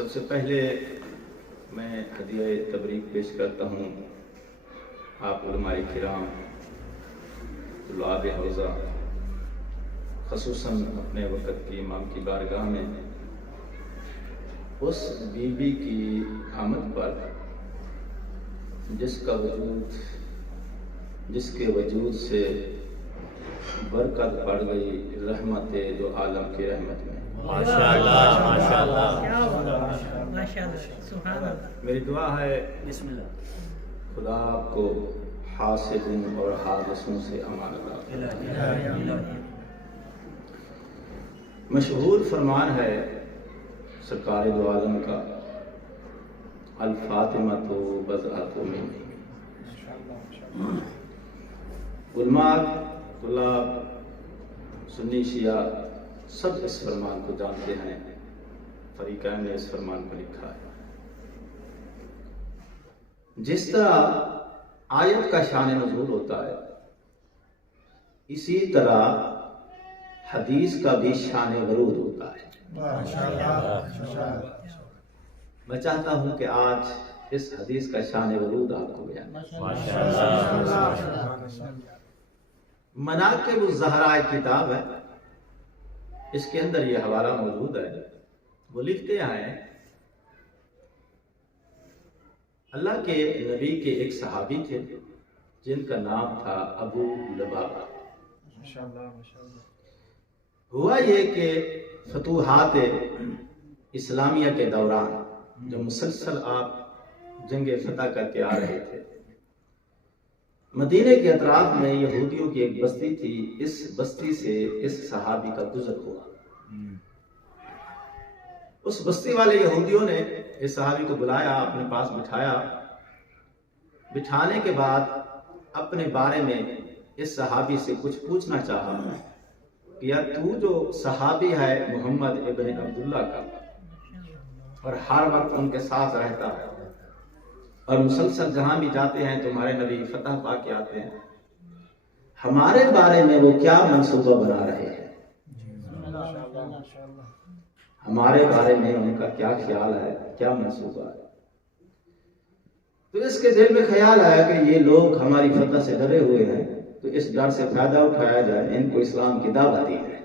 سب سے پہلے میں ہدیہ تبریک پیش کرتا ہوں آپ علماء کرام، طلاب حوزہ، خصوصاً اپنے وقت کی امام کی بارگاہ میں اس بی بی کی آمد پر جس کے وجود سے برکت پڑ گئی رحمت دو عالم کی رحمت میں۔ ماشاءاللہ ماشاءاللہ ماشاءاللہ سبحان اللہ۔ میری دعا ہے بسم اللہ، خدا آپ کو حاسدوں اور حادثوں سے امان عطا۔ مشہور فرمان ہے سرکار دو عالم کا، الفاطمہ تو بضعۃ منی۔ علماء، طلاب، سنی شیعہ سب اس فرمان کو جانتے ہیں، فریقین نے اس فرمان کو لکھا ہے۔ جس طرح آیت کا شان نزول ہوتا ہے، اسی طرح حدیث کا بھی شان ورود ہوتا ہے۔ میں چاہتا ہوں کہ آج اس حدیث کا شان ورود آپ کو بیان مناقب الزہراء کتاب ہے، اس کے اندر یہ حوالہ موجود ہے۔ وہ لکھتے ہیں اللہ کے نبی کے ایک صحابی تھے جن کا نام تھا ابو لبابہ۔ ہوا یہ کہ فتوحات اسلامیہ کے دوران جو مسلسل آپ جنگ فتح کر کے آ رہے تھے، مدینے کے اطراف میں یہودیوں کی ایک بستی تھی، اس بستی سے اس صحابی کا گزر ہوا۔ اس بستی والے یہودیوں نے اس صحابی کو بلایا، اپنے پاس بٹھایا۔ بٹھانے کے بعد اپنے بارے میں اس صحابی سے کچھ پوچھنا چاہا کہ یار تو جو صحابی ہے محمد ابن عبداللہ کا، اور ہر وقت ان کے ساتھ رہتا ہے اور مسلسل جہاں بھی جاتے ہیں تمہارے نبی فتح پا کے آتے ہیں، ہمارے بارے میں وہ کیا منصوبہ بنا رہے ہیں؟ ہمارے بارے میں ان کا کیا خیال ہے، کیا منصوبہ ہے؟ تو اس کے دل میں خیال آیا کہ یہ لوگ ہماری فتح سے ڈرے ہوئے ہیں، تو اس ڈر سے فائدہ اٹھایا جائے، ان کو اسلام کی دعوت دی ہے۔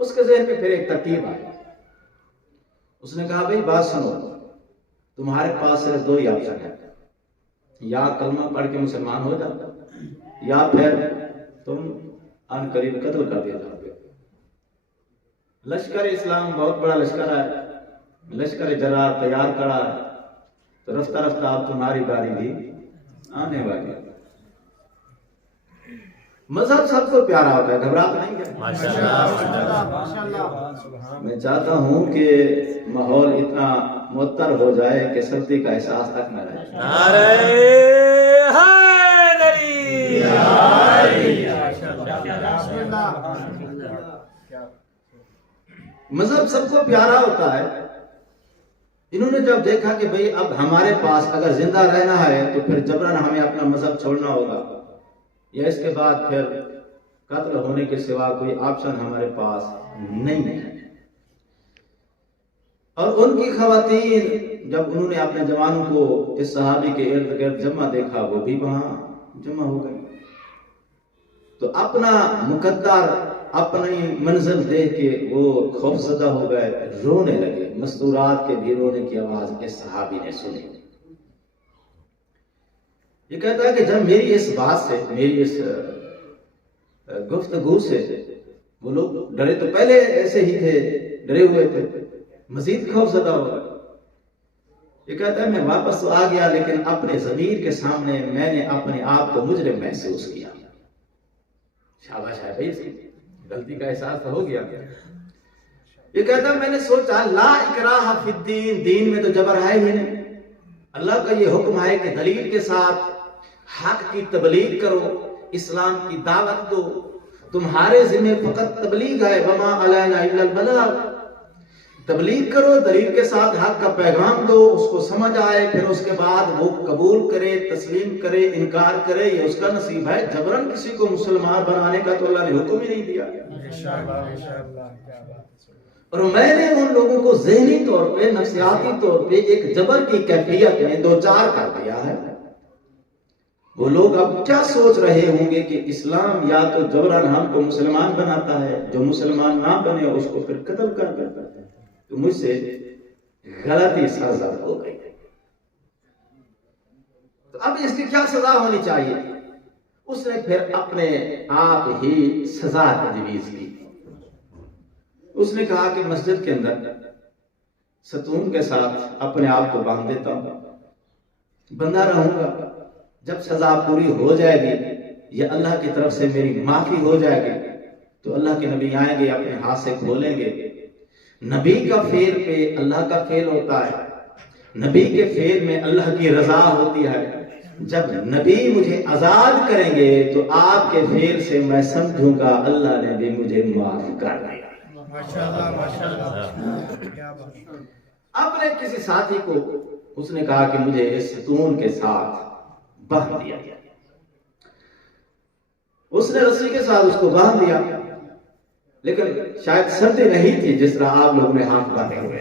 اس کے ذہن میں پھر ایک ترتیب آئی۔ اس نے کہا بھئی بات سنو، تمہارے پاس صرف دو ہی آپشن ہے، یا کلمہ پڑھ کے مسلمان ہو جاتا، یا پھر تم ان قریب قتل کر دیا جاؤ گے۔ لشکر اسلام بہت بڑا لشکر ہے، لشکر جرار تیار کرا ہے، تو رفتہ رفتہ اب تمہاری باری بھی آنے والی ہے۔ مذہب سب کو پیارا ہوتا ہے، گھبراہٹ نہیں ہے۔ میں چاہتا ہوں کہ ماحول اتنا معطر ہو جائے کہ سردی کا احساس تک نہ رہے۔ نعرہ حیدری، مذہب سب کو پیارا ہوتا ہے۔ انہوں نے جب دیکھا کہ بھئی اب ہمارے پاس اگر زندہ رہنا ہے تو پھر جبراً ہمیں اپنا مذہب چھوڑنا ہوگا، یا اس کے بعد پھر قتل ہونے کے سوا کوئی آپشن ہمارے پاس نہیں ہے۔ اور ان کی خواتین جب انہوں نے اپنے جوانوں کو اس صحابی کے ارد گرد جمع دیکھا، وہ بھی وہاں جمع ہو گئی، تو اپنا مقدر، اپنی منزل دیکھ کے وہ خوفزدہ ہو گئے، رونے لگے۔ مستورات کے بھی رونے کی آواز اس صحابی نے سنی۔ یہ کہتا ہے کہ جب میری اس بات سے، میری اس گفتگو سے وہ لوگ ڈرے، تو پہلے ایسے ہی تھے، ڈرے ہوئے تھے، مزید خوفزدہ ہو گئے۔ یہ کہتا ہے میں واپس تو آ گیا، لیکن اپنے ضمیر کے سامنے میں نے اپنے آپ کو مجرم محسوس کیا۔ شاباش ہے بھائی، اس کی غلطی کا احساس تو ہو گیا۔ یہ کہتا ہے میں نے سوچا لا اکراہ فی الدین، دین میں تو جبر ہے ہی نہیں۔ اللہ کا یہ حکم ہے کہ دلیل کے ساتھ حق کی تبلیغ کرو، اسلام کی دعوت دو، تمہارے ذمہ فقط تبلیغ ہے، وما علینا الا البلاغ۔ تبلیغ کرو، دلیل کے ساتھ حق کا پیغام دو، اس کو سمجھ آئے، پھر اس کے بعد وہ قبول کرے، تسلیم کرے، انکار کرے، یہ اس کا نصیب ہے۔ جبرن کسی کو مسلمان بنانے کا تو اللہ نے حکم ہی نہیں دیا۔ اور میں نے ان لوگوں کو ذہنی طور پہ، نفسیاتی طور پہ ایک جبر کی کیفیت میں دو چار کر دیا ہے۔ وہ لوگ اب کیا سوچ رہے ہوں گے کہ اسلام یا تو جبرن ہم کو مسلمان بناتا ہے، جو مسلمان نہ بنے اس کو پھر قتل کر دیتا ہے۔ تو مجھ سے غلطی سرزد ہو گئی۔ تو اب اس کی کیا سزا ہونی چاہیے؟ اس نے پھر اپنے آپ ہی سزا تجویز کی۔ اس نے کہا کہ مسجد کے اندر ستون کے ساتھ اپنے آپ کو باندھ دیتا ہوں، بندہ رہوں گا، جب سزا پوری ہو جائے گی یا اللہ کی طرف سے میری معافی ہو جائے گی تو اللہ کے نبی آئیں گے، اپنے ہاتھ سے کھولیں گے۔ نبی کا فعل پہ اللہ کا فعل ہوتا ہے، نبی کے فعل میں اللہ کی رضا ہوتی ہے۔ جب نبی مجھے آزاد کریں گے تو آپ کے فعل سے میں سمجھوں گا اللہ نے بھی مجھے معاف کر دیا۔ اپنے کسی ساتھی کو اس نے کہا کہ مجھے اس ستون کے ساتھ باندھ دیا۔ اس نے رسی کے ساتھ اس کو باندھ دیا، لیکن شاید سردی نہیں تھی جس طرح آپ لوگوں نے ہاتھ باندھے ہوئے،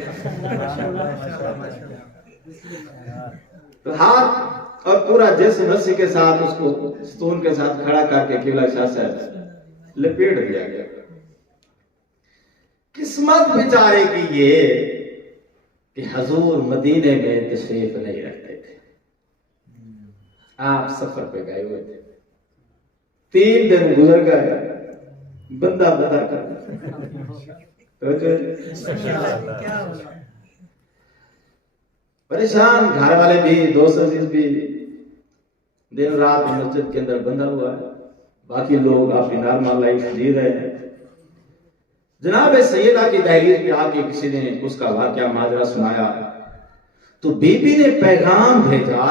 تو ہاتھ اور پورا جسم رسی کے ساتھ اس کو ستون کے ساتھ کھڑا کر کے قبلہ شاہ صاحب لپیٹ دیا گیا۔ قسمت بیچارے کی یہ کہ حضور مدینے میں تشریف نہیں رکھتے تھے، آپ سفر پہ گئے ہوئے تھے، 3 دن گزر گئے، بندہ بتا کر پریشان، گھر والے بھی، دوست عزیز بھی، دن رات مسجد کے اندر بندہ ہوا ہے، باقی لوگ اپنی نارمل لائف جی رہے ہیں۔ جناب سیدہ کی دہلیز پہ آ کے کسی نے اس کا واقعہ ماجرا سنایا تو بی بی نے پیغام بھیجا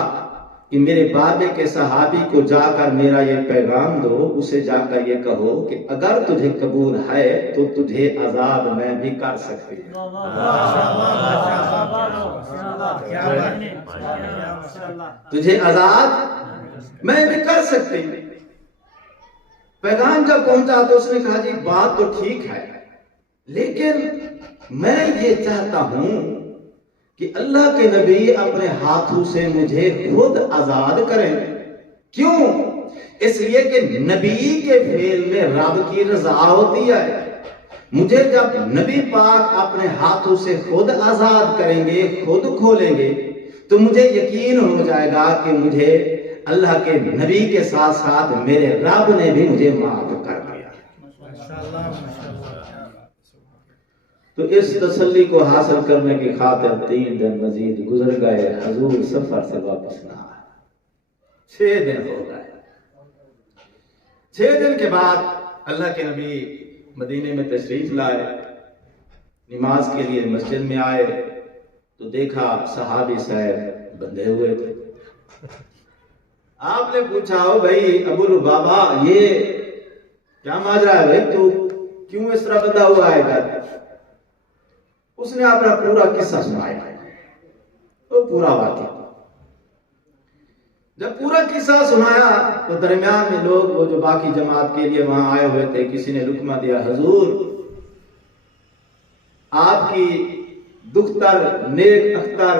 کہ میرے بابے کے صحابی کو جا کر میرا یہ پیغام دو، اسے جا کر یہ کہو کہ اگر تجھے قبول ہے تو تجھے آزاد میں بھی کر سکتی ہوں۔ تجھے آزاد میں بھی کر سکتی ہوں۔ پیغام جب پہنچا تو اس نے کہا جی بات تو ٹھیک ہے، لیکن میں یہ چاہتا ہوں کہ اللہ کے نبی اپنے ہاتھوں سے مجھے خود آزاد کریں۔ کیوں؟ اس لیے کہ نبی کے فعل میں رب کی رضا ہوتی ہے۔ مجھے جب نبی پاک اپنے ہاتھوں سے خود آزاد کریں گے، خود کھولیں گے، تو مجھے یقین ہو جائے گا کہ مجھے اللہ کے نبی کے ساتھ ساتھ میرے رب نے بھی مجھے معاف کر دیا۔ تو اس تسلی کو حاصل کرنے کی خاطر 3 دن مزید گزر گئے، حضور سفر سے واپس نہ آئے۔ 6 دن ہو گئے۔ 6 دن کے بعد اللہ کے نبی مدینے میں تشریف لائے، نماز کے لیے مسجد میں آئے تو دیکھا صحابی صاحب بندھے ہوئے تھے۔ آپ نے پوچھا ہو بھائی ابو لبابہ یہ کیا ماجرا ہے بھائی، تو کیوں اس طرح بندھا ہوا ہے گھر؟ اس نے اپنا پورا قصہ سنایا، وہ پورا واقعہ۔ جب پورا قصہ سنایا تو درمیان میں لوگ وہ جو باقی جماعت کے لیے وہاں آئے ہوئے تھے، کسی نے لقمہ دیا، حضور آپ کی دختر نیک اختر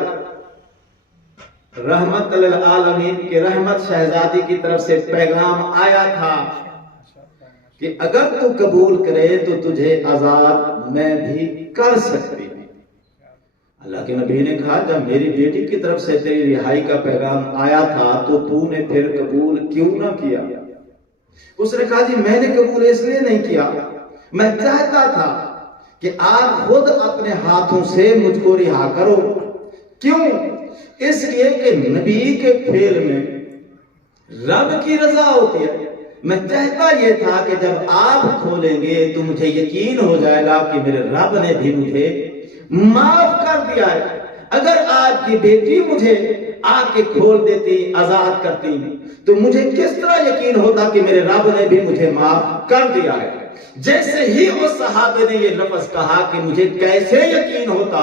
رحمت للعالمین کے رحمت شہزادی کی طرف سے پیغام آیا تھا کہ اگر تو قبول کرے تو تجھے آزاد میں بھی کر سکتی ہوں۔ اللہ کے نبی نے کہا جب میری بیٹی کی طرف سے تیری رہائی کا پیغام آیا تھا تو نے پھر قبول کیوں نہ کیا؟ اس نے کہا جی میں نے قبول اس لیے نہیں کیا، میں چاہتا تھا کہ آپ خود اپنے ہاتھوں سے مجھ کو رہا کرو۔ کیوں؟ اس لیے کہ نبی کے فعل میں رب کی رضا ہوتی ہے۔ میں چاہتا یہ تھا کہ جب آپ کھولیں گے تو مجھے یقین ہو جائے گا کہ میرے رب نے بھی مجھے معاف کر دیا ہے۔ اگر آپ کی بیٹی مجھے آ کے کھول دیتی، آزاد کرتی، تو مجھے کس طرح یقین ہوتا کہ میرے رب نے بھی مجھے معاف کر دیا ہے؟ جیسے ہی اس صحابے نے یہ لفظ کہا کہ مجھے کیسے یقین ہوتا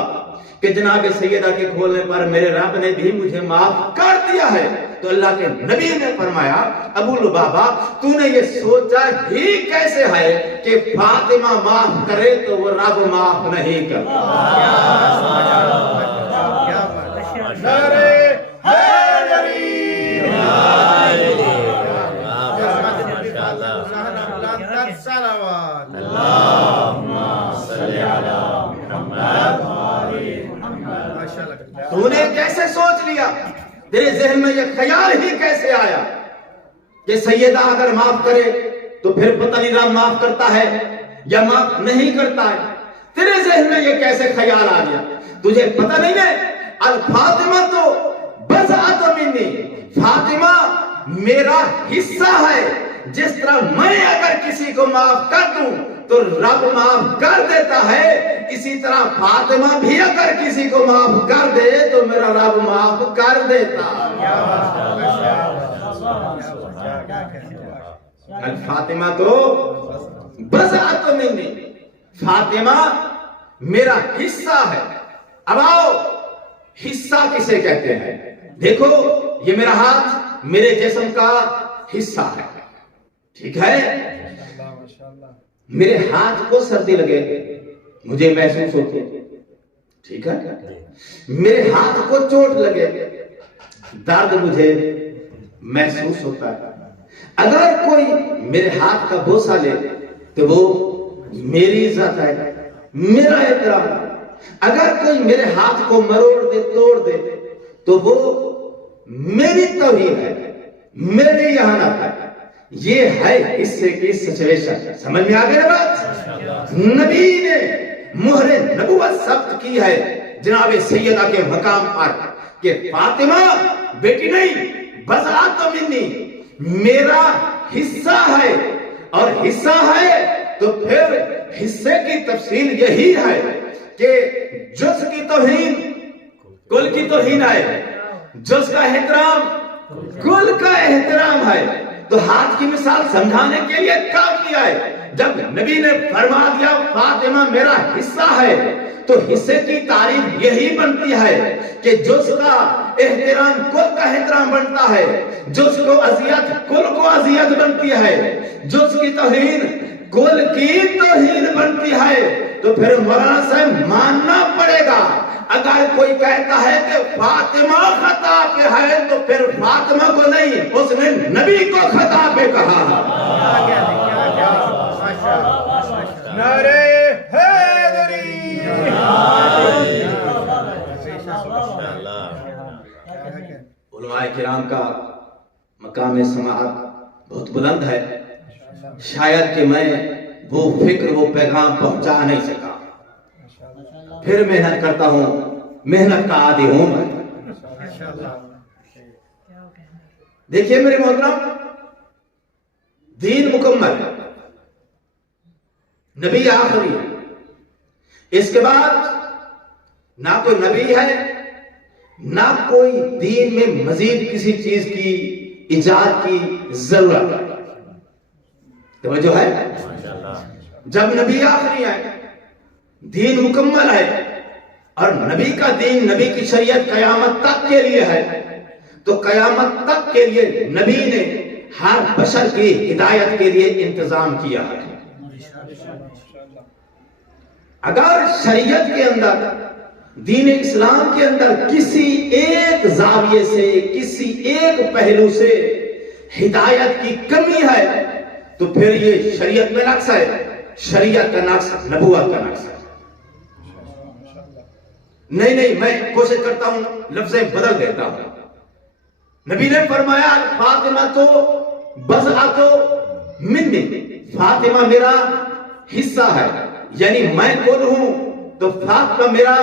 کہ جناب سیدہ کے کھولنے پر میرے رب نے بھی مجھے معاف کر دیا ہے، تو اللہ کے نبی نے فرمایا ابو لبابہ تو نے یہ سوچا ہی کیسے ہے کہ فاطمہ معاف کرے تو وہ رب معاف نہیں کرتا؟ تو نے کیسے سوچ لیا؟ تیرے ذہن میں یہ خیال ہی کیسے آیا کہ سیدہ اگر معاف کرے تو پھر پتہ نہیں رب معاف کرتا ہے یا معاف نہیں کرتا ہے؟ تیرے ذہن میں یہ کیسے خیال آ گیا؟ تجھے پتہ نہیں ہے الفاطمہ تو بضعۃ منی، فاطمہ میرا حصہ ہے، جس طرح میں اگر کسی کو معاف کر دوں تو رب معاف کر دیتا ہے، اسی طرح فاطمہ بھی اگر کسی کو معاف کر دے تو میرا رب معاف کر دیتا۔ الفاطمہ تو بضعۃ منی، فاطمہ میرا حصہ ہے۔ اب آؤ حصہ کسے کہتے ہیں؟ دیکھو یہ میرا ہاتھ میرے جسم کا حصہ ہے، ٹھیک ہے؟ میرے ہاتھ کو سردی لگے مجھے محسوس ہوتی ہے، ٹھیک ہے؟ میرے ہاتھ کو چوٹ لگے درد مجھے محسوس ہوتا ہے۔ اگر کوئی میرے ہاتھ کا بوسہ لے تو وہ میری عزت ہے، میرا احترام ہے۔ اگر کوئی میرے ہاتھ کو مروڑ دے توڑ دے تو وہ میری توہین ہے، میری اہانت ہے۔ یہ ہے حصے کی سچویشن، سمجھ میں آگے بات؟ نبی نے مہر نبوت ثبت کی ہے جناب سیدہ کے مقام پر کہ فاطمہ بیٹی نہیں، بضعۃ منی میرا حصہ ہے، اور حصہ ہے تو پھر حصے کی تفصیل یہی ہے کہ جز کی توہین کل کی توہین ہے، جز کا احترام کل کا احترام ہے۔ تو ہاتھ کی مثال سمجھانے کے لیے کافی ہے۔ جب نبی نے فرما دیا فاطمہ میرا حصہ ہے تو حصے کی تعریف یہی بنتی ہے کہ جز کا احترام کل کا احترام بنتا ہے، جز کو اذیت کل کو اذیت بنتی ہے، جز کی توہین کل کی توہین بنتی ہے۔ تو پھر مولانا صاحب ماننا پڑے گا اگر کوئی کہتا ہے کہ فاطمہ خطا پہ ہے تو پھر فاطمہ کو نہیں، اس نے نبی کو خطا پہ کہا۔ نعرہ حیدری، علماء کرام کا مقام سماعت بہت بلند ہے، شاید کہ میں وہ فکر وہ پیغام پہنچا نہیں سکا، پھر محنت کرتا ہوں، محنت کا عادی ہوں میں۔ دیکھیے میرے محترم، دین مکمل ہے، نبی آخری ہے، اس کے بعد نہ کوئی نبی ہے نہ کوئی دین میں مزید کسی چیز کی ایجاد کی ضرورت ہے۔ توجہ ہے؟ جب نبی آخری ہے، دین مکمل ہے، اور نبی کا دین، نبی کی شریعت قیامت تک کے لیے ہے، تو قیامت تک کے لیے نبی نے ہر بشر کی ہدایت کے لیے انتظام کیا ہے۔ اگر شریعت کے اندر، دین اسلام کے اندر کسی ایک زاویے سے، کسی ایک پہلو سے ہدایت کی کمی ہے تو پھر یہ شریعت میں نقص ہے، شریعت کا نقص نبوت کا نقص ہے۔ نہیں میں کوشش کرتا ہوں لفظیں بدل دیتا ہوں۔ نبی نے فرمایا فاطمہ تو بضعۃ منی، فاطمہ میرا حصہ ہے، یعنی میں کل ہوں تو فاطمہ میرا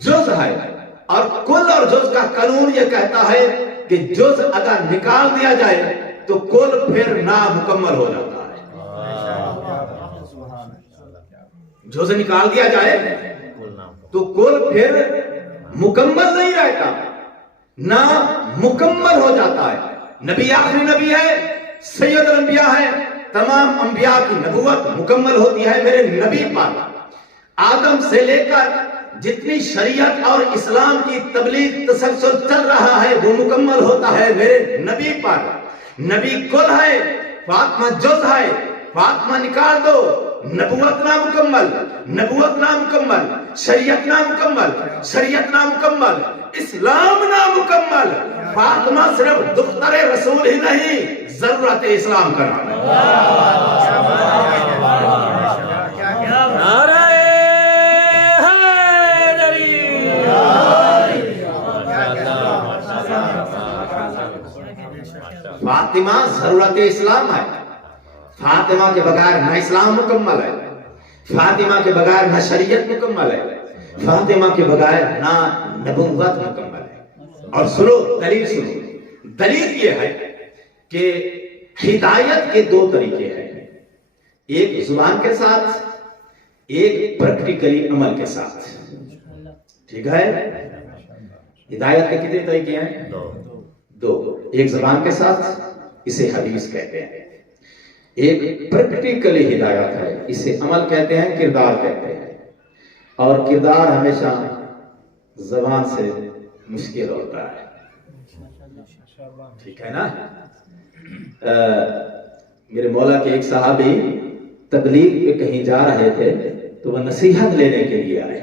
جز ہے، اور کل اور جز کا قانون یہ کہتا ہے کہ جز اگر نکال دیا جائے تو کل پھر نامکمل ہو جاتا ہے۔ جز نکال دیا جائے تو کل پھر مکمل نہیں رہتا۔ نہ مکمل ہو جاتا ہے۔ نبی آخری نبی ہے، سید الانبیاء ہے، تمام انبیاء کی نبوت مکمل ہوتی ہے میرے نبی پر۔ آدم سے لے کر جتنی شریعت اور اسلام کی تبلیغ تسلسل چل رہا ہے وہ مکمل ہوتا ہے میرے نبی پر۔ نبی کل ہے، فاطمہ جز ہے، فاطمہ نکال دو، نبوت نامکمل، نبوت نامکمل، شریعت نامکمل، شریعت نامکمل، اسلام نامکمل۔ فاطمہ صرف دختر رسول ہی نہیں، ضرورت اسلام کرنا۔ فاطمہ ضرورت اسلام ہے۔ فاطمہ کے بغیر نہ اسلام مکمل ہے، فاطمہ کے بغیر نہ شریعت مکمل ہے، فاطمہ کے بغیر نہ نبوت مکمل ہے۔ اور سنو دلیل، سنو دلیل یہ ہے کہ ہدایت کے دو طریقے ہیں، ایک زبان کے ساتھ، ایک پریکٹیکلی عمل کے ساتھ۔ ٹھیک ہے؟ ہدایت کے کتنے طریقے ہیں؟ دو۔ ایک زبان کے ساتھ، اسے حدیث کہتے ہیں، ایک پریکٹیکلی ہدایت ہے، اسے عمل کہتے ہیں، کردار کہتے ہیں۔ اور کردار ہمیشہ زبان سے مشکل ہوتا ہے، ٹھیک ہے نا؟ میرے مولا کے ایک صحابی تبلیغ پہ کہیں جا رہے تھے تو وہ نصیحت لینے کے لیے آئے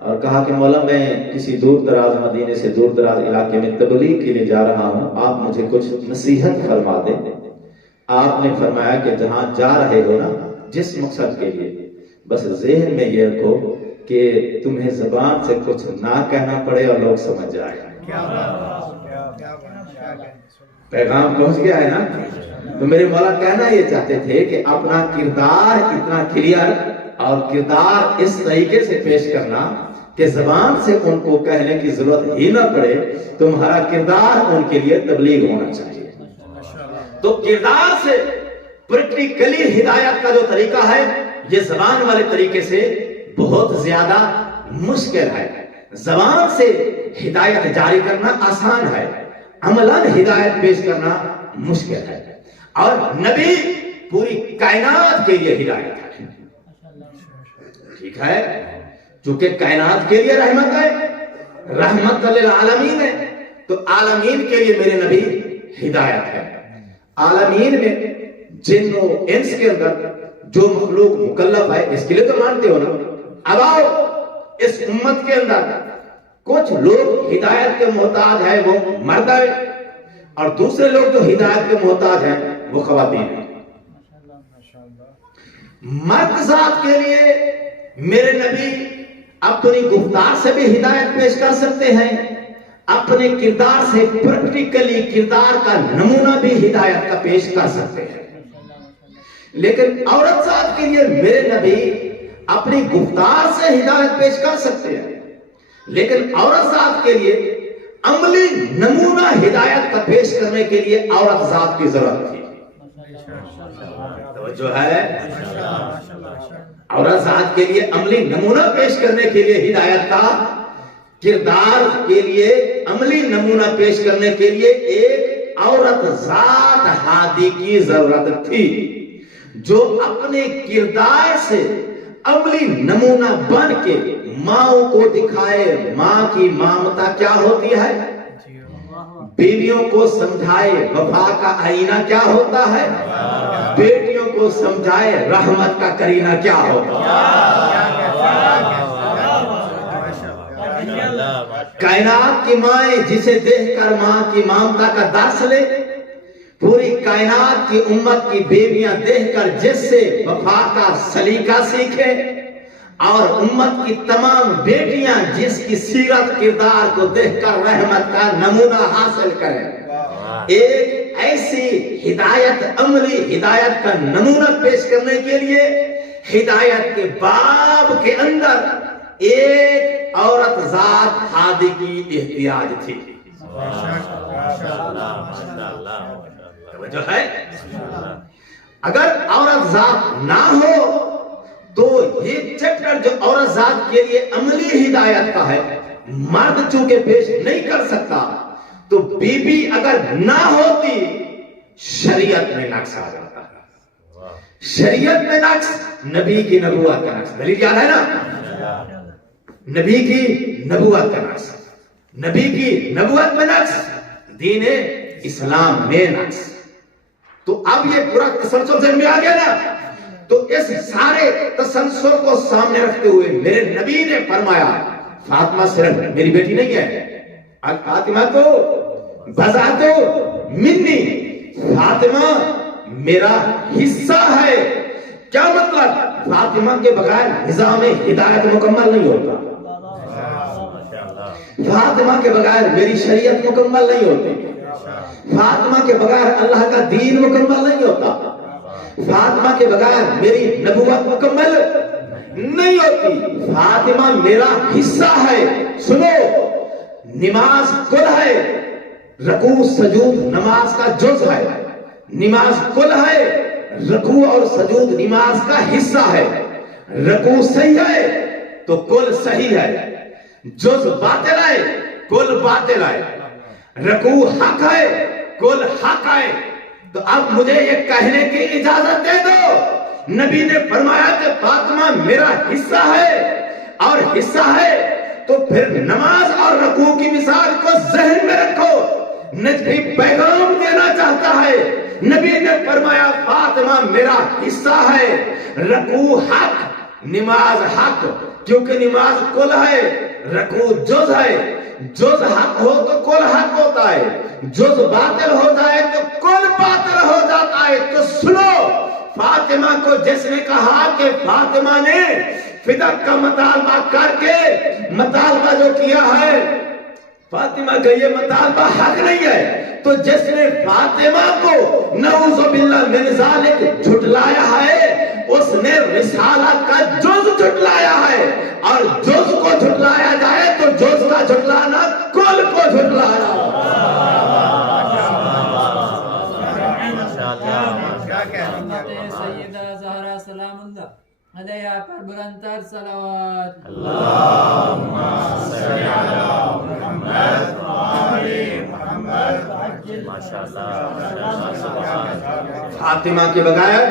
اور کہا کہ مولا میں کسی دور دراز مدینے سے دور دراز علاقے میں تبلیغ کے لیے جا رہا ہوں، آپ مجھے کچھ نصیحت فرما دیں۔ آپ نے فرمایا کہ جہاں جا رہے ہو نا، جس مقصد کے لیے، بس ذہن میں یہ رکھو کہ تمہیں زبان سے کچھ نہ کہنا پڑے اور لوگ سمجھ جائیں۔ پیغام پہنچ گیا ہے نا؟ تو میرے مولا کہنا یہ چاہتے تھے کہ اپنا کردار اتنا کلیئر اور کردار اس طریقے سے پیش کرنا کہ زبان سے ان کو کہنے کی ضرورت ہی نہ پڑے، تمہارا کردار ان کے لیے تبلیغ ہونا چاہیے۔ تو کردار سے پریکٹیکلی ہدایت کا جو طریقہ ہے یہ زبان والے طریقے سے بہت زیادہ مشکل ہے۔ زبان سے ہدایت جاری کرنا آسان ہے، عملاً ہدایت پیش کرنا مشکل ہے۔ اور نبی پوری کائنات کے لیے ہدایت ہے، ٹھیک ہے؟ چونکہ کائنات کے لیے رحمت ہے، رحمت للعالمین ہے، تو عالمین کے لیے میرے نبی ہدایت ہے۔ عالمین میں جن و انس کے اندر جو مخلوق مکلف ہے، اس کے لیے تو مانتے ہو نا؟ اب آؤ اس امت کے اندر کچھ لوگ ہدایت کے محتاج ہیں، وہ مرد ہیں، اور دوسرے لوگ جو ہدایت کے محتاج ہیں وہ خواتین ہیں۔ مرد ذات کے لیے میرے نبی اپنی گفتار سے بھی ہدایت پیش کر سکتے ہیں، اپنے کردار سے پریکٹیکلی کردار کا نمونہ بھی ہدایت کا پیش کر سکتے ہیں۔ لیکن عورت ذات کے لیے میرے نبی اپنی گفتار سے ہدایت پیش کر سکتے ہیں، لیکن عورت ذات کے لیے عملی نمونہ ہدایت کا پیش کرنے کے لیے عورت ذات کی ضرورت تھی۔ توجہ ہے؟ عورت ذات کے لیے عملی نمونہ پیش کرنے کے لیے ہدایت کا، کردار کے لیے عملی نمونہ پیش کرنے کے لیے ایک عورت ذات ہادی کی ضرورت تھی، جو اپنے کردار سے عملی نمونہ بن کے ماں کو دکھائے ماں کی ممتا کیا ہوتی ہے، بیویوں کو سمجھائے وفا کا آئینہ کیا ہوتا ہے، بیٹیوں کو سمجھائے رحمت کا کرینہ کیا ہوتا ہے۔ کائنات کی مائیں جسے دیکھ کر ماں کی ممتا کا درس لے، پوری کائنات کی امت کی بیویاں دیکھ کر جس سے وفا کا سلیقہ سیکھے، اور امت کی تمام بیٹیاں جس کی سیرت کردار کو دیکھ کر رحمت کا نمونہ حاصل کریں۔ ایک ایسی ہدایت، عملی ہدایت کا نمونہ پیش کرنے کے لیے ہدایت کے باب کے اندر ایک عورت ذات ہادی کی احتیاج تھی۔ توجہ ہے؟ اگر عورت ذات نہ ہو تو یہ چیپٹر جو عورت ذات کے لیے عملی ہدایت کا ہے مرد چونکہ پیش نہیں کر سکتا تو بی بی اگر نہ ہوتی شریعت میں نقص آ جاتا ہے. شریعت میں نقص نبی کی نبوت کا نقص. دلیل یاد ہے نا؟ نبی کی نبوت کا نقص, نبی کی نبوت میں نقص, دین اسلام میں نقص. تو اب یہ پورا تسلسل ذہن میں آ گیا نا. تو اس سارے تسلسل کو سامنے رکھتے ہوئے میرے نبی نے فرمایا فاطمہ صرف میری بیٹی نہیں ہے, فاطمہ تو بذات منی, فاطمہ میرا حصہ ہے. کیا مطلب؟ فاطمہ کے بغیر نظام ہدایت مکمل نہیں ہوتا, فاطمہ کے بغیر میری شریعت مکمل نہیں ہوتی, فاطمہ کے بغیر اللہ کا دین مکمل نہیں ہوتا, فاطمہ کے بغیر میری نبوت مکمل نہیں ہوتی. فاطمہ میرا حصہ ہے. سنو, نماز کل ہے, رکوع سجود نماز کا جز ہے. نماز کل ہے, رکوع اور سجود نماز کا حصہ ہے. رکوع صحیح ہے تو کل صحیح ہے, جز باطل ہے کل باطل ہے. رکوع حق ہے کل حق ہے. تو اب مجھے یہ کہنے کی اجازت دے دو, نبی نے فرمایا کہ فاطمہ میرا حصہ ہے اور حصہ ہے تو پھر نماز اور رکوع کی مثال کو ذہن میں رکھو. نجفی پیغام دینا چاہتا ہے. نبی نے فرمایا فاطمہ میرا حصہ ہے, رکوع حق, نماز حق, کیونکہ نماز کل ہے, رکوع جز ہے. جز حق ہو تو کل حق ہوتا ہے, جز باطل ہو جائے تو کل باطل ہو جاتا ہے. تو سنو, فاطمہ کو جس نے کہا کہ فاطمہ نے فدق کا مطالبہ کر کے مطالبہ جو کیا ہے, فاطمہ کا یہ مطالبہ حق نہیں ہے. تو جس نے فاطمہ کو نعوذ باللہ من ذالک جھٹلایا ہے اس نے رسالت کا جز جھٹلایا ہے, اور جز کو جھٹلایا جائے تو جز کا جھٹلانا کل کو جھٹلانا. سیدہ زہرا سلام اللہ علیہا پر بلندتر صلوات. اللہم صلی علی محمد وآل محمد. فاطمہ کے بغیر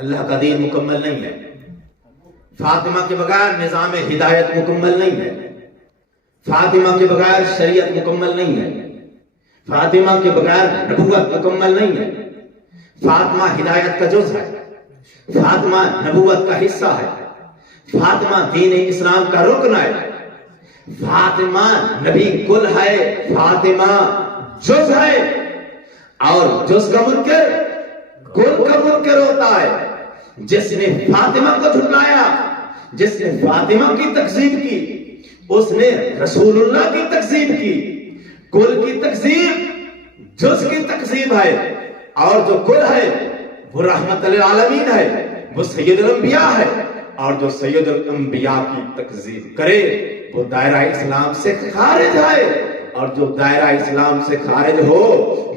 اللہ کا دین مکمل نہیں ہے, فاطمہ کے بغیر نظام ہدایت مکمل نہیں ہے, فاطمہ کے بغیر شریعت مکمل نہیں ہے, فاطمہ کے بغیر نبوت مکمل نہیں ہے. فاطمہ ہدایت کا جز ہے, فاطمہ نبوت کا حصہ ہے, فاطمہ دین اسلام کا رکن ہے, فاطمہ نبی کل ہے, فاطمہ جز ہے, اور جز کا منکر کل کا منکر ہوتا ہے. جس نے فاطمہ کو جھٹلایا, جس نے فاطمہ کی تکذیب کی, اس نے رسول اللہ کی تکذیب کی. کل کی تکذیب جز کی تکذیب ہے, اور جو کل ہے وہ رحمت للعالمین ہے, وہ سید الانبیاء ہے, اور جو سید الانبیاء کی تکذیب کرے وہ دائرہ اسلام سے خارج ہے, اور جو دائرہ اسلام سے خارج ہو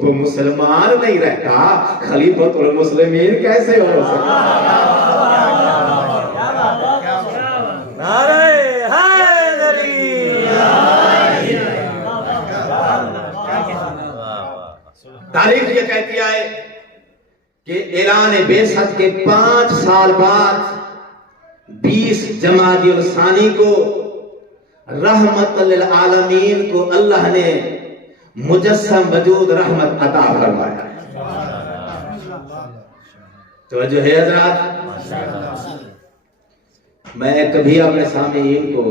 وہ مسلمان نہیں رہتا. خلیفۃ المسلمین کیسے ہو سکتا؟ نعرہ حیدری. تاریخ یہ کہتی ہے کہ اعلان بعثت کے 5 سال بعد 20 جمادی الثانی کو رحمت للعالمین کو اللہ نے مجسم وجود رحمت عطا فرمایا. توجہ ہے حضرات, میں کبھی اپنے سامعین کو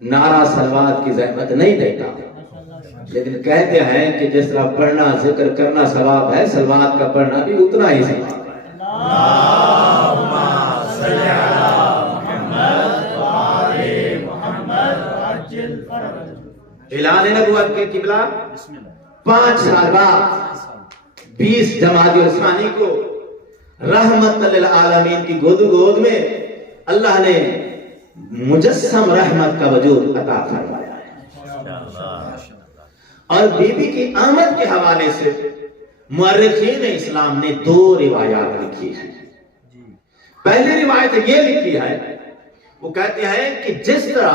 نعرہ صلوات کی زحمت نہیں دیتا, لیکن کہتے ہیں کہ جس طرح پڑھنا ذکر کرنا ثواب ہے, صلوات کا پڑھنا بھی اتنا ہی ثواب ہے. اللہم صلی علی محمد وآل محمد عجل فرج. اعلان نبوت کے قبلہ 5 سال بعد 20 جمادی الثانی کو رحمت للعالمین کی گود میں اللہ نے مجسم رحمت کا وجود عطا فرمایا ہے. اور بی بی کی آمد کے حوالے سے مورخین اسلام نے 2 روایات لکھی ہیں. پہلی روایت یہ لکھی ہے, وہ کہتے ہیں کہ جس طرح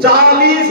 40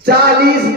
40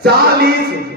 40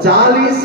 40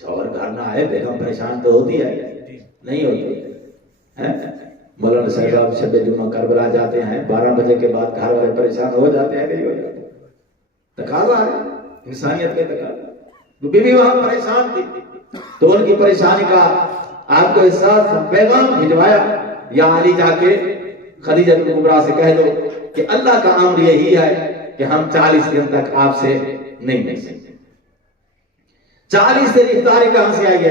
شوہر گھر نہ آئے بیگم پریشان تو ہوتی ہے, نہیں ہوتی ہے. مولانا صاحب شب جمعہ کربلا جاتے ہیں, 12 بجے کے بعد گھر والے پریشان ہو جاتے ہیں, نہیں ہو جاتے. تقاضا ہے انسانیت کے تقاضا. تو بیوی وہاں پریشان تھی تو ان کی پریشانی کا آپ کو احساس پیغام بھجوایا, یا علی جا کے خدیجہ کبریٰ سے کہہ دو کہ اللہ کا امر یہی ہے کہ ہم 40 دن تک آپ سے نہیں مل سکتے. 40 دن افطاری کہاں سے آئی ہے؟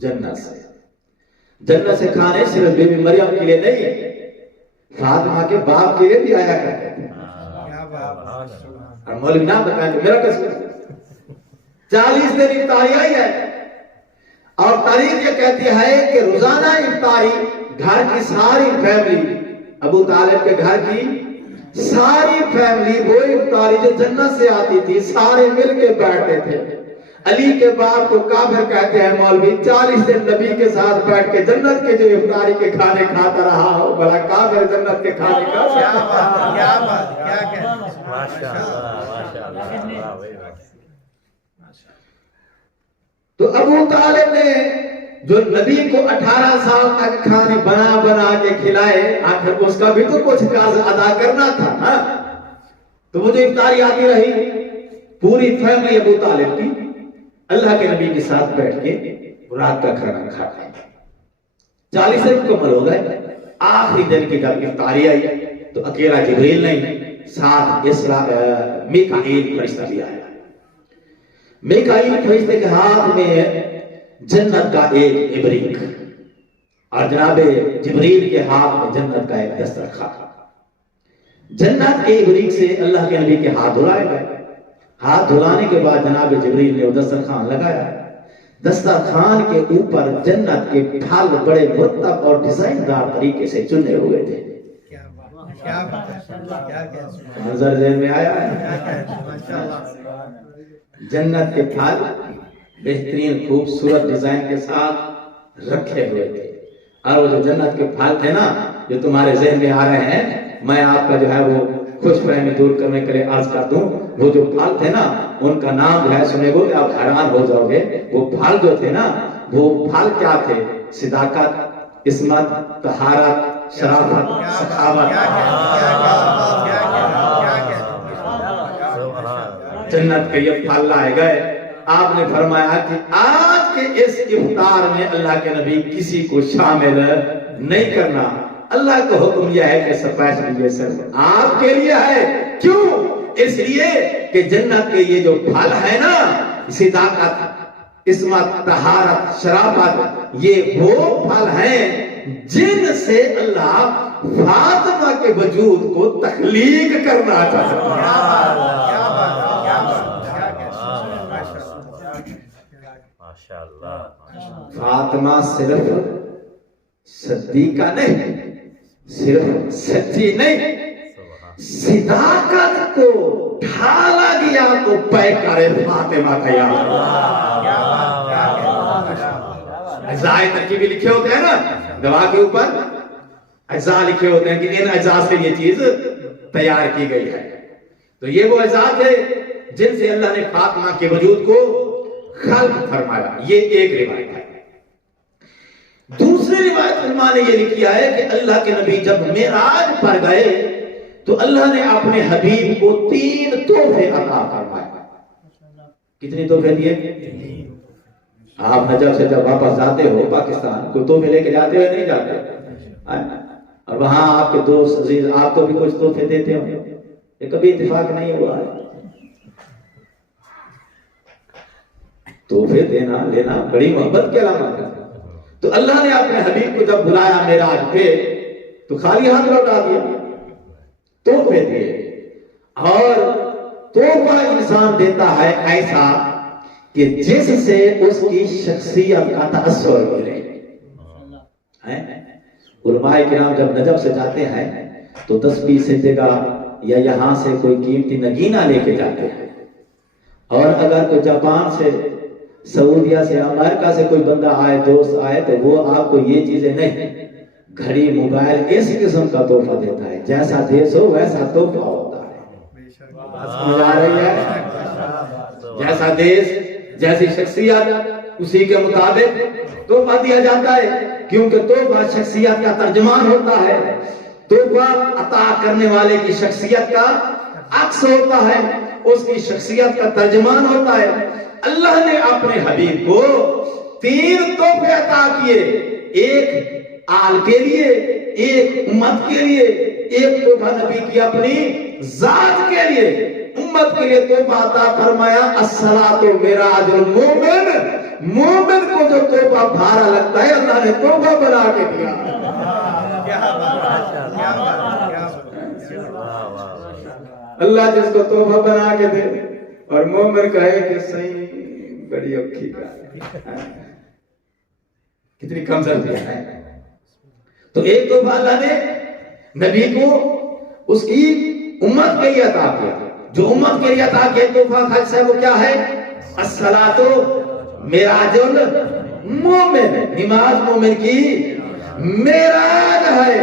جنت سے. جنت سے کھانے صرف بی بی مریم کے لیے نہیں, فاطمہ کے باپ کے لیے بھی آیا کرتے تھے. اور مولوی نام بتائیں کہ میرا قسم 40 دن افطاری آئی ہے. اور تاریخ یہ کہتی ہے کہ روزانہ افطاری گھر کی ساری فیملی, ابو طالب کے گھر کی ساری فیملی وہ افطاری جو جنت سے آتی تھی سارے مل کے بیٹھتے تھے. علی کے باپ کو کافر کہتے ہیں مولوی, 40 دن نبی کے ساتھ بیٹھ کے جنت کے جو افطاری کے کھانے کھاتا رہا ہو, بڑا کافر جنت کے کھانے کا. کیا بات, کیا کہتے ہیں, ماشاءاللہ. تو ابو طالب نے جو نبی کو 18 سال تک کھانے بنا بنا کے کھلائے, آخر اس کا بھی تو کچھ قرض ادا کرنا تھا نا. تو وہ جو افطاری آتی رہی, پوری فیملی ابو طالب کی اللہ کے نبی کے ساتھ بیٹھ کے رات کا کھانا کھاتے ہیں. 40 دن مکمل ہو گئے. آخری دن کی جب افطاری آئی تو اکیلا جبریل نہیں, ساتھ میکائیل فرشتہ بھی آیا. میکائیل فرشتے کے ہاتھ میں جنت کا ایک ابریق, اور جناب جبریل کے ہاتھ میں جنت کا ایک دسترخوان. جنت کے ابریق سے اللہ کے نبی کے ہاتھ دھلائے گئے. ہاتھ دھلانے کے بعد جناب جبریل نے وہ دسترخوان لگایا. دسترخوان کے اوپر جنت کے پھل بڑے مرتب اور ڈیزائن دار طریقے سے چنے ہوئے تھے. منظر ذہن میں آیا ہے؟ جنت کے پھل بہترین خوبصورت ڈیزائن کے ساتھ رکھے ہوئے تھے. اور وہ جو جنت کے پھل تھے نا جو تمہارے ذہن میں آ رہے ہیں, میں آپ کا جو ہے وہ خوش فہمی دور کرنے کے لیے عرض کر دوں, وہ جو پھل تھے نا ان کا نام جو ہے سنے گو کہ آپ حیران ہو جاؤ گے. وہ پھل جو تھے نا وہ پھل کیا تھے؟ صداقت, عصمت, طہارت, شرافت, سخاوت. جنت کے یہ پھل لائے گئے. آپ نے فرمایا کہ آج کے اس افطار میں اللہ کے نبی کسی کو شامل نہیں کرنا. اللہ کا حکم یہ ہے کہ اسپیشلی یہ صرف آپ کے لیے ہے. کیوں؟ اس لیے کہ جنت کے یہ جو پھل ہے نا, صداقت, عصمت, طہارت, شرافت, یہ وہ پھل ہیں جن سے اللہ فاطمہ کے وجود کو تخلیق کرنا چاہتا ہے. فاطمہ صرف صدیقہ نہیں, صرف سچی نہیں, صداقت کو ڈھالا گیا تو پیکر فاطمہ کا یاد. اجزائے ترکیبی لکھے ہوتے ہیں نا گواہ کے اوپر, اجزاء لکھے ہوتے ہیں کہ ان اجزاء سے یہ چیز تیار کی گئی ہے. تو یہ وہ اجزاء تھے جن سے اللہ نے فاطمہ کے وجود کو خلق فرمایا. یہ ایک روایت ہے. دوسری روایت علماء نے یہ لکھا ہے کہ اللہ کے نبی جب معراج پر گئے تو اللہ نے اپنے حبیب کو 3 تحفے عطا فرمائے. کتنے تحفے دیے؟ آپ نجف سے جب واپس جاتے ہو پاکستان, کوئی تحفے لے کے جاتے ہو نہیں جاتے؟ اور وہاں آپ کے دوست عزیز آپ کو بھی کچھ تحفے دیتے ہوں. یہ کبھی اتفاق نہیں ہوا ہے. تحفے دینا لینا بڑی محبت کے علامت ہے. تو اللہ نے اپنے حبیب کو جب بلایا معراج پہ تو خالی ہاتھ لوٹا دیا, تحفے دیے. اور تحفہ انسان دیتا ہے ایسا کہ جس سے اس کی شخصیت کا تاثر ملے. علماء کرام جب نجف سے جاتے ہیں تو تسبیح سے جگہ یا یہاں سے کوئی قیمتی نگینہ لے کے جاتے ہیں. اور اگر کوئی جاپان سے, سعودیہ سے, امریکہ سے کوئی بندہ آئے, دوست آئے, تو وہ آپ کو یہ چیزیں نہیں, گھڑی, موبائل, اس قسم کا تحفہ دیتا ہے. جیسا دیش ہو ویسا تحفہ ہوتا ہے. سمجھ آ رہی ہے؟ جیسا دیش جیسی شخصیت اسی کے مطابق تحفہ دیا جاتا ہے، کیونکہ تحفہ شخصیت کا ترجمان ہوتا ہے، تحفہ عطا کرنے والے کی شخصیت کا عکس ہوتا ہے، اس کی شخصیت کا ترجمان ہوتا ہے۔ اللہ نے اپنے حبیب کو 3 تحفے عطا کیے، ایک آل کے لیے، ایک امت کے لیے، ایک تحفہ نبی کی اپنی ذات کے لیے، امت کے لیے تحفہ عطا فرمایا الصلاۃ معراج المومن، مومن کو جو تحفہ بھارا لگتا ہے اللہ نے تحفہ بنا کے دیا۔ اللہ جس کو تحفہ بنا کے دے اور مومن کہے کہ صحیح بڑی اکھی کا کتنی کم ضرورت ہے۔ تو ایک تحفہ اللہ نے نبی کو اس کی امت کے لیے عطا کیا، جو امت کے لیے عطا کیا تحفہ خاص ہے وہ کیا ہے؟ الصلاۃ معراج المومن، نماز مومن کی معراج ہے۔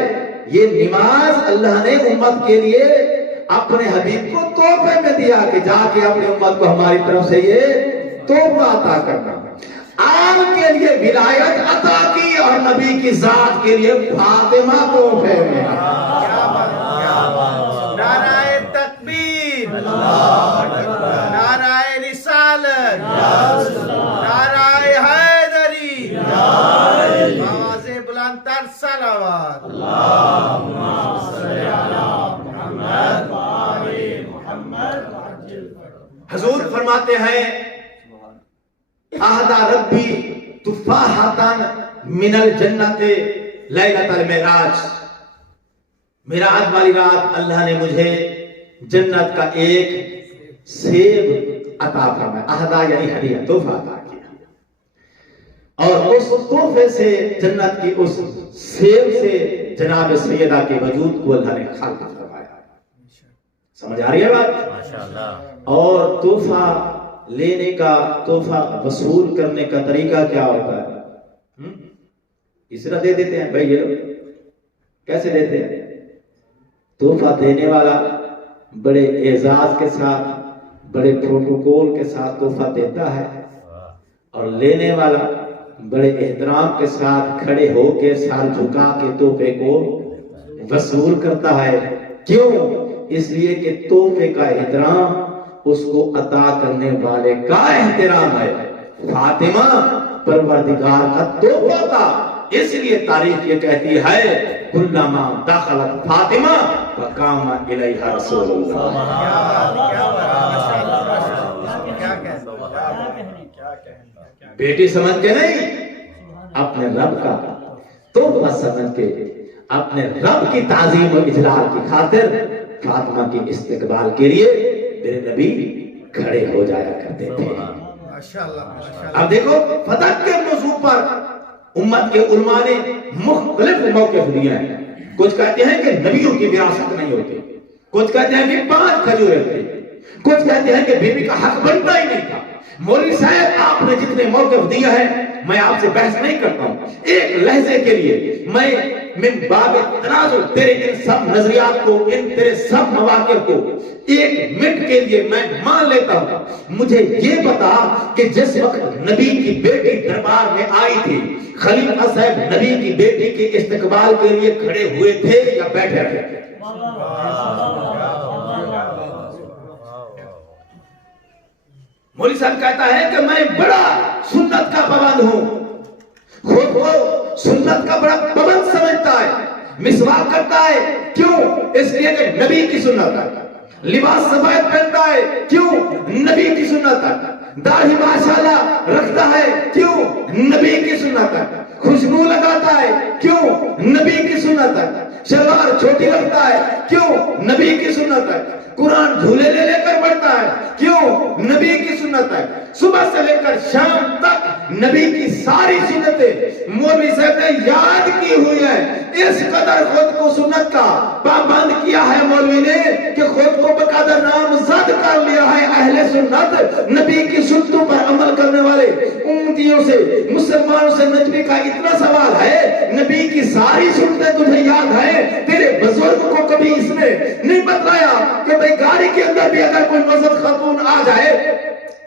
یہ نماز اللہ نے امت کے لیے اپنے حبیب کو تحفے میں دیا کہ جا کے اپنی امت کو ہماری طرف سے یہ تحفہ عطا کرنا۔ آپ کے لیے ولایت عطا کی اور نبی کی ذات کے لیے فاطمہ تحفے میں۔ نعرہ تکبیر، نعرہ رسالت، نعرہ حیدری، آواز بلند تر صلوات۔ حضور فرماتے ہیں اہدا ربی تفاحتن من الجنت لیلۃ المعراج، معراج والی رات اللہ نے مجھے جنت کا ایک سیب عطا فرمایا، اہدا یعنی ہدیہ، تحفہ عطا کیا، اور اس تحفے سے جنت کی اس سیب سے جناب سیدہ کے وجود کو اللہ نے خلق فرمایا۔ سمجھ آ رہی ہے بات؟ ماشاءاللہ۔ اور تحفہ لینے کا، تحفہ وصول کرنے کا طریقہ کیا ہوتا ہے؟ اس طرح دے دیتے ہیں بھائی، یہ لوگ کیسے دیتے ہیں؟ تحفہ دینے والا بڑے اعزاز کے ساتھ، بڑے پروٹوکول کے ساتھ تحفہ دیتا ہے، اور لینے والا بڑے احترام کے ساتھ کھڑے ہو کے سر جھکا کے تحفے کو وصول کرتا ہے۔ کیوں؟ اس لیے کہ تحفے کا احترام اس کو عطا کرنے والے کا احترام ہے۔ فاطمہ پروردگار کا تحفہ تھا، اس لیے تاریخ یہ کہتی ہے کلما دخلت فاطمہ فقام الیہا رسول اللہ۔ بیٹی سمجھ کے نہیں، اپنے رب کا تحفہ سمجھ کے، اپنے رب کی تعظیم و اجلال کی خاطر فاطمہ کی استقبال کے لیے میرے نبی کھڑے ہو جایا کرتے تھے۔ اب دیکھو فتح کے موضوع پر امت کے علماء نے مختلف موقف دیے ہیں۔ کچھ کہتے ہیں کہ نبیوں کی وراثت نہیں ہوتی، کچھ کہتے ہیں کہ 5 کھجوریں تھیں، کچھ کہتے ہیں کہ بیوی کا حق بنتا ہی نہیں تھا۔ مولوی صاحب آپ نے جتنے موقف دیا ہے میں آپ سے بحث نہیں کرتا ہوں، ایک لحظے کے لیے میں من باب تنازل تیرے ان سب نظریات کو، ان تیرے سب مواقف کو ایک منٹ کے لیے میں مان لیتا ہوں۔ مجھے یہ بتا کہ جس وقت نبی کی بیٹی دربار میں آئی تھی، خلیفہ صاحب نبی کی بیٹی کے استقبال کے لیے کھڑے ہوئے تھے یا بیٹھے رہے تھے؟ مولوی صاحب کہتا ہے کہ میں بڑا سنت کا پابند ہوں، خود کو سنت کا بڑا پابند سمجھتا ہے، مسواک کرتا ہے، کیوں؟ اس لیے کہ نبی کی سنت ہے، لباس سفید پہنتا ہے، کیوں؟ نبی کی سنت ہے، داڑھی ماشاءاللہ رکھتا ہے، کیوں؟ نبی کی سنت ہے، خوشبو لگاتا ہے، کیوں؟ نبی کی سنت ہے، شلوار چھوٹی رکھتا ہے، کیوں؟ نبی کی سنت ہے، قرآن جھولے لے کر پڑھتا ہے، کیوں؟ نبی کی سنت ہے، صبح سے لے کر شام تک نبی کی ساری سنتیں مولوی صاحب نے یاد کی ہوئی ہیں۔ اس قدر خود کو سنت کا پابند کیا ہے مولوی نے کہ خود کو بقدر نامزد کر لیا ہے اہل سنت۔ نبی کی سنتوں پر عمل کرنے والے امتیوں سے، مسلمانوں سے نجمی کا اتنا سوال ہے، نبی کی ساری سنتیں تجھے یاد ہیں؟ تیرے بزرگ کو کبھی اس نے نہیں بتلایا کہ بھئی گاڑی کے اندر بھی اگر کوئی نوزائیدہ خاتون آ جائے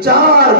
4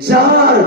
4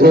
2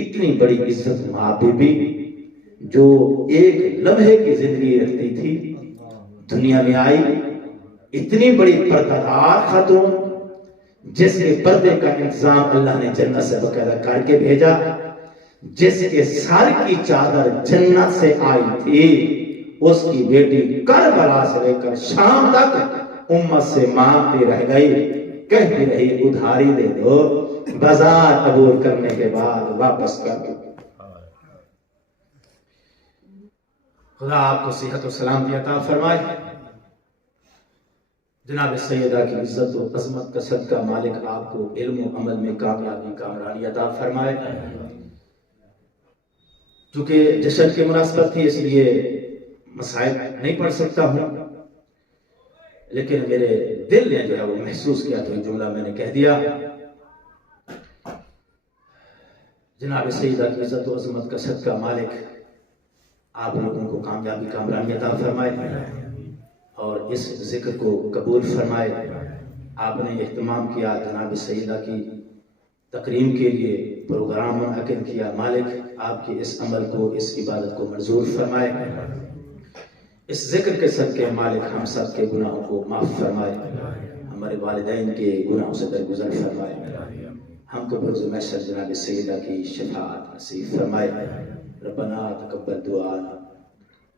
اتنی بڑی عزت ماں بیوی جو ایک لمحے کی زندگی رکھتی تھی، دنیا میں آئی اتنی بڑی پردہ خاتون جس کے پردے کا انتظام اللہ نے جنت سے باقاعدہ کر کے بھیجا، جس کے سر کی چادر جنت سے آئی تھی، اس کی بیٹی کربلا سے لے کر شام تک امت سے مانگتی رہ گئی، کہتی رہی ادھاری دے دو، بازار قبول کرنے کے بعد واپس کر دو۔ خدا آپ کو صحت و سلامتی عطا فرمائے۔ جناب سیدہ کی عزت و عظمت کا صدقہ مالک آپ کو علم و عمل میں کامیابی کامرانی عطا فرمائے۔ چونکہ جشن کی مناسبت تھی اس لیے مسائل نہیں پڑھ سکتا ہوں، لیکن میرے دل نے جو ہے وہ محسوس کیا تو یہ جملہ میں نے کہہ دیا۔ جناب سیدہ کی عزت و عظمت کا صدقہ مالک آپ لوگوں کو کامیابی کامرانی عطا فرمائے اور اس ذکر کو قبول فرمائے۔ آپ نے اہتمام کیا جناب سیدہ کی تکریم کے لیے، پروگرام منعقد کیا، مالک آپ کے اس عمل کو، اس عبادت کو منظور فرمائے۔ اس ذکر کے صدقے مالک ہم سب کے گناہوں کو معاف فرمائے، ہمارے والدین کے گناہوں سے درگزر فرمائے، ہم کو بروز محشر جناب سیدہ کی شفاعت نصیب فرمائے۔ ربنا تقبل دعانا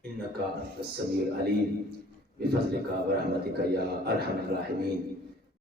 انکا انت السمیع العلیم بفضلک ورحمتک یا ارحم الراحمین۔